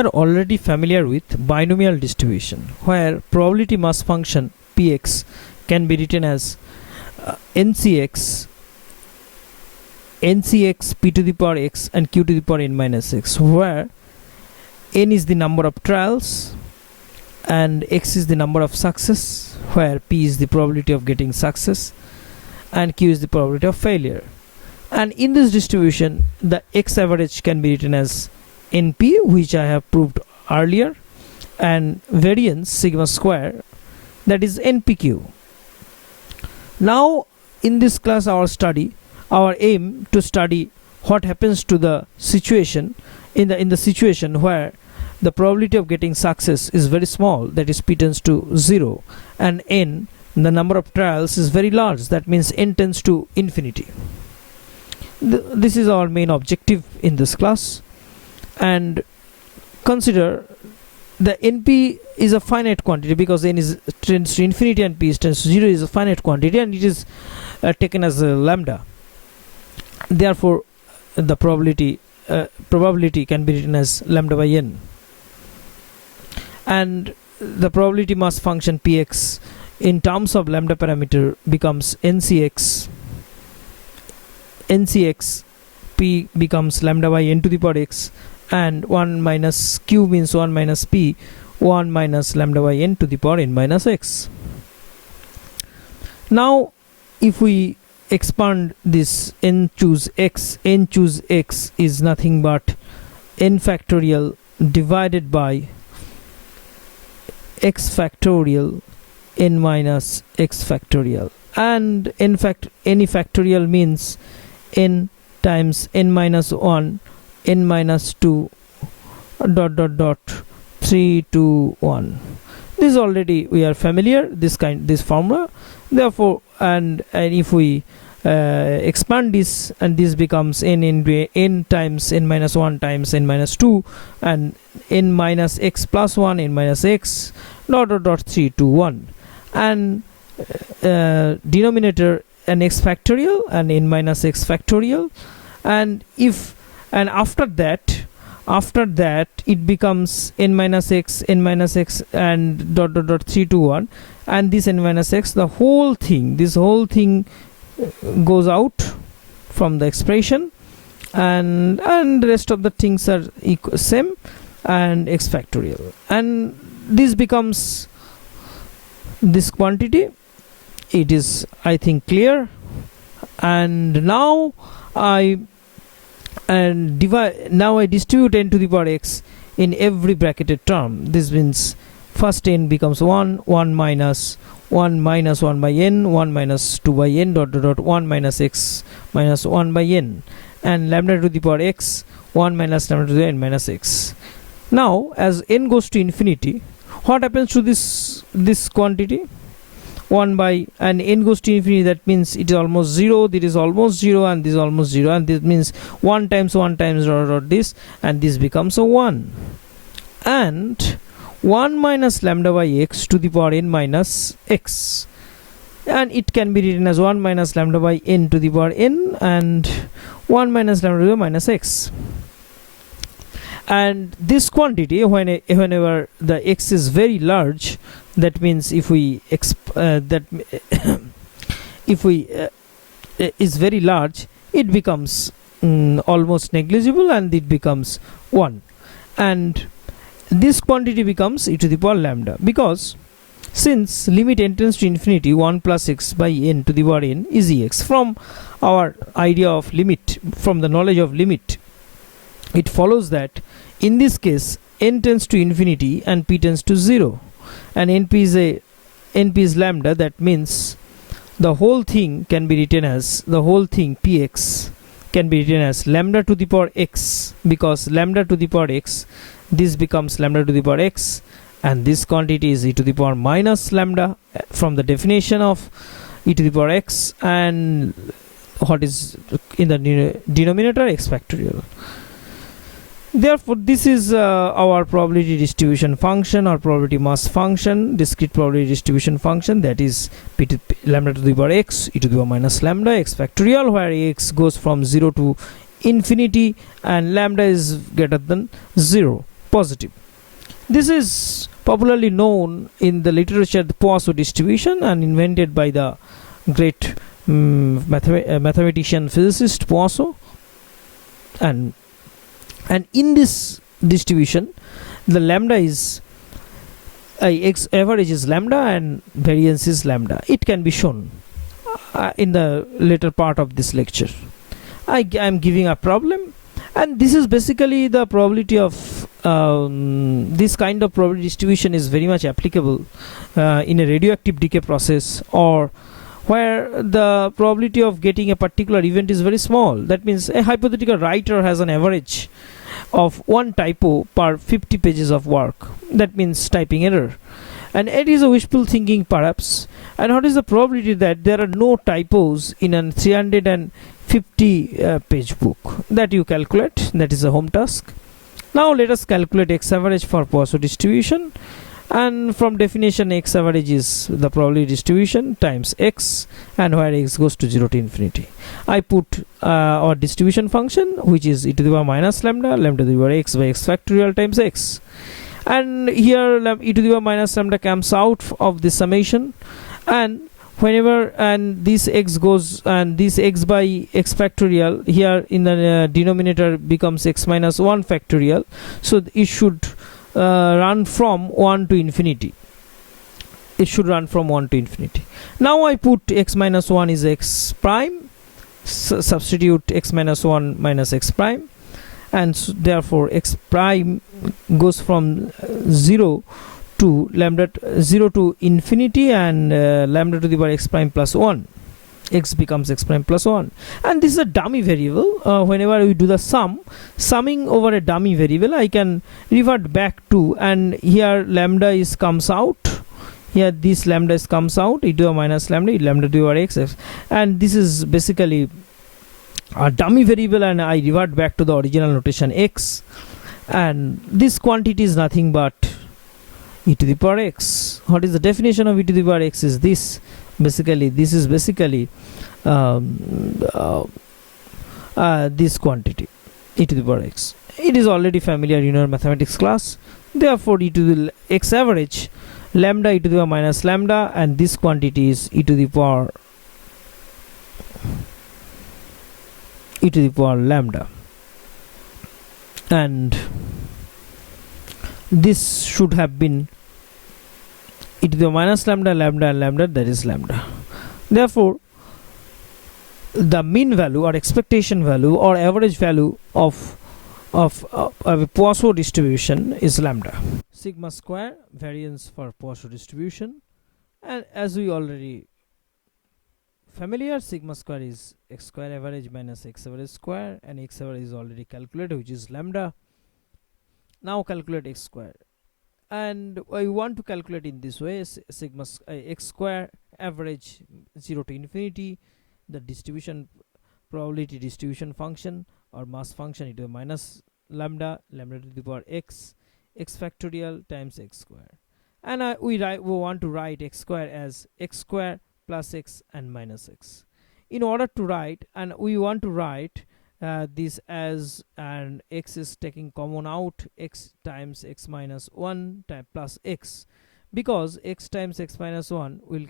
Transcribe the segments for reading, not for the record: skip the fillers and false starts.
are already familiar with binomial distribution, where probability mass function px can be written as ncx p to the power x and q to the power n minus x, where n is the number of trials and x is the number of success, where p is the probability of getting success and q is the probability of failure. And in this distribution, the x average can be written as np, which I have proved earlier, and variance sigma square, that is npq. Now in this class, our aim to study what happens to the situation in the situation where the probability of getting success is very small, that is p tends to 0, and n, the number of trials, is very large, that means n tends to infinity. This is our main objective in this class. And consider the np is a finite quantity, because n tends to infinity and p tends to 0 is a finite quantity, and it is taken as a lambda. Therefore the probability can be written as lambda by n, and the probability mass function px in terms of lambda parameter becomes ncx p becomes lambda by n to the power x, and 1 minus q means 1 minus p, 1 minus lambda by n to the power n minus x. Now if we expand this n choose x is nothing but n factorial divided by x factorial n minus x factorial, and any factorial means n times n minus 1 n minus 2 ... 3 to 1. This already we are familiar, this formula. Therefore, and if we expand this, and this becomes n times n minus 1 times n minus 2, and n minus x plus 1 n minus x ... 3 to 1, and denominator an x factorial and n minus x factorial, and after that it becomes n minus x and ... 3 to 1, and this n minus x, this whole thing goes out from the expression, and the rest of the things are same, and x factorial, and this becomes this quantity. It is, I think, clear. And now I distribute n to the power x in every bracketed term. This means first n becomes 1 minus 1 by n, 1 minus 2 by n ... 1 minus x minus 1 by n, and lambda to the power x 1 minus lambda to the n minus x. Now as n goes to infinity, what happens to this quantity? 1 by, and n goes to infinity, that means it is almost 0, this is almost 0, and this is almost 0, and this means 1 times this, and this becomes a 1, and 1 minus lambda by x to the power n minus x, and it can be written as 1 minus lambda by n to the power n, and 1 minus lambda to the minus x. And this quantity, whenever the x is very large, that means if we is very large, it becomes almost negligible, and it becomes 1, and this quantity becomes e to the power lambda, because since limit n tends to infinity, 1 plus x by n to the power n is ex. From our idea of limit, from the knowledge of limit, it follows that in this case n tends to infinity and p tends to 0, and np is lambda, that means the whole thing can be written as px can be written as lambda to the power x, because lambda to the power x, this becomes lambda to the power x, and this quantity is e to the power minus lambda from the definition of e to the power x, and what is in the denominator x factorial. Therefore this is our probability distribution function, or probability mass function, discrete probability distribution function, that is lambda to the power x e to the power minus lambda x factorial, where x goes from 0 to infinity and lambda is greater than 0. positive. This is popularly known in the literature the Poisson distribution, and invented by the great mathematician physicist Poisson. And in this distribution, the lambda is x average is lambda and variance is lambda. It can be shown in the later part of this lecture. I am giving a problem, and this is basically the probability of this kind of probability distribution is very much applicable in a radioactive decay process, or where the probability of getting a particular event is very small. That means a hypothetical writer has an average of one typo per 50 pages of work. That means typing error, and it is a wishful thinking perhaps. And what is the probability that there are no typos in a 350 page book? That you calculate. That is a home task. Now let us calculate x average for Poisson distribution, and from definition x average is the probability distribution times x, and where x goes to 0 to infinity. I put our distribution function, which is e to the power minus lambda to the power x by x factorial times x, and here e to the power minus lambda comes out of the summation, and whenever and this x goes, and this x by x factorial here in the denominator becomes x minus 1 factorial, so it should run from 1 to infinity. It should run from 1 to infinity. Now I put x minus 1 is x prime, substitute x minus 1 minus x prime, and so therefore x prime goes from 0 to lambda 0 to infinity, and lambda to the power x prime plus 1. X becomes x prime plus 1, and this is a dummy variable. Whenever we do the summing over a dummy variable, I can revert back to, and here lambda is comes out, here this lambda is comes out, e to the minus lambda to the power x, and this is basically a dummy variable, and I revert back to the original notation x, and this quantity is nothing but e to the power x. What is the definition of e to the power x? Is this basically, this is basically this quantity e to the power x. It is already familiar in your mathematics class. Therefore e to the x average lambda e to the power minus lambda, and this quantity is e to the power lambda, and this should have been e to the minus lambda, and lambda, that is lambda. Therefore the mean value or expectation value or average value of a Poisson distribution is lambda. Sigma square, variance for Poisson distribution, and as we already familiar, sigma square is x square average minus x average square, and x average is already calculated, which is lambda. Now calculate x square, and I want to calculate in this way: sigma x square average 0 to infinity, the distribution probability distribution function or mass function e to the minus lambda to the power x factorial times x square, and we want to write x square as x square plus x and minus x. In order to write, and we want to write this as, and x is taking common out, x times x minus 1 plus x, because x times x minus 1 will,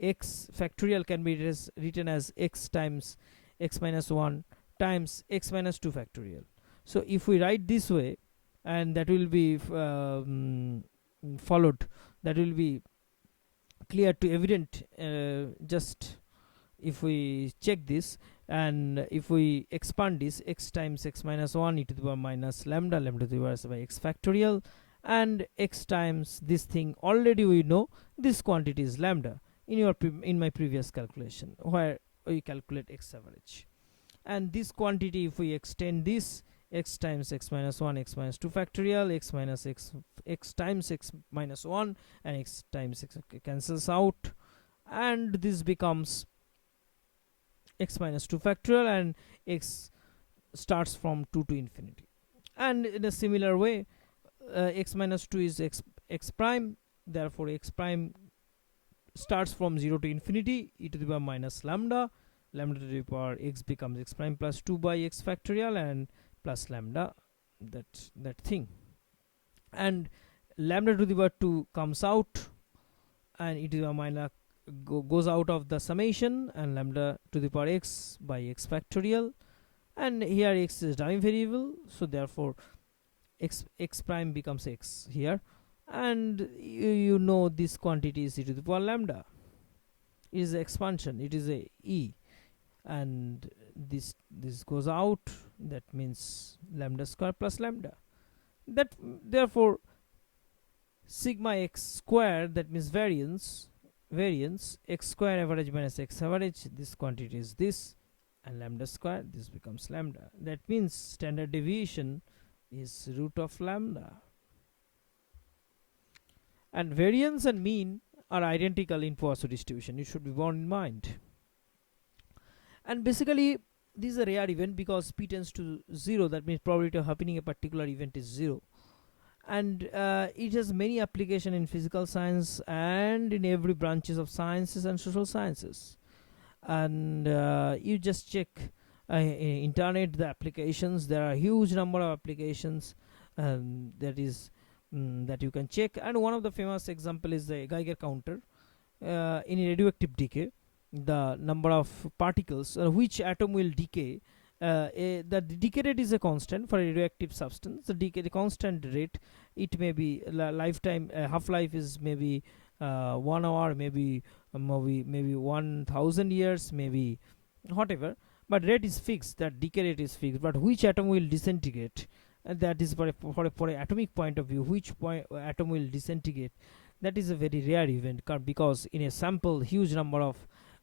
x factorial can be written as x times x minus 1 times x minus 2 factorial. So if we write this way, and that will be followed, that will be clear to evident, just if we check this, and if we expand this, x times x minus 1 e to the power minus lambda to the power by x factorial, and x times this thing, already we know this quantity is lambda in my previous calculation where we calculate x average, and this quantity, if we extend this, x times x minus 1 x minus 2 factorial, x minus x times x minus 1, and x times x cancels out, and this becomes x minus 2 factorial, and x starts from 2 to infinity. And in a similar way, x minus 2 is x prime, therefore x prime starts from 0 to infinity, e to the power minus lambda to the power x becomes x prime plus 2 by x factorial, and plus lambda, that thing. and lambda to the power 2 comes out, and it is a minus goes out of the summation, and lambda to the power x by x factorial, and here x is time variable, so therefore x prime becomes x here, and you know this quantity is e to the power lambda. It is expansion, it is a e, and this goes out, that means lambda square plus lambda. That therefore sigma x square, that means variance x square average minus x average, this quantity is this, and lambda square, this becomes lambda. That means standard deviation is root of lambda. And variance and mean are identical in Poisson distribution, it should be borne in mind. And basically this is a rare event because p tends to 0, that means probability of happening a particular event is 0, and it has many application in physical science and in every branches of sciences and social sciences. And you just check internet the applications, there are a huge number of applications that you can check. And one of the famous example is the Geiger counter. In radioactive decay, the number of particles which atom will decay, the decay rate is a constant for a radioactive substance. The constant rate, it may be lifetime half-life is maybe 1 hour, maybe 1000 years, maybe whatever, but rate is fixed, that decay rate is fixed. But which atom will disintegrate, that is for an atomic point of view, which atom will disintegrate, that is a very rare event, because in a sample huge number of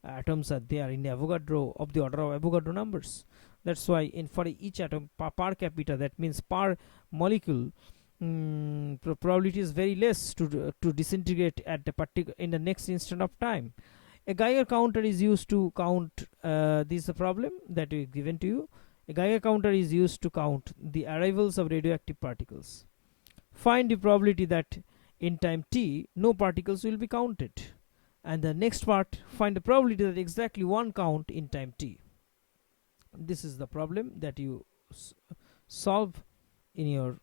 atoms are there in Avogadro, of the order of Avogadro numbers. That's why for each atom per capita, that means per molecule, probability is very less to disintegrate at the in the next instant of time. A Geiger counter is used to count, this is the problem that we given to you. A Geiger counter is used to count the arrivals of radioactive particles. Find the probability that in time t no particles will be counted, and the next part, find the probability that exactly one count in time t. This is the problem that you solve in your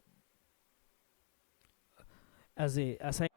as a assignment.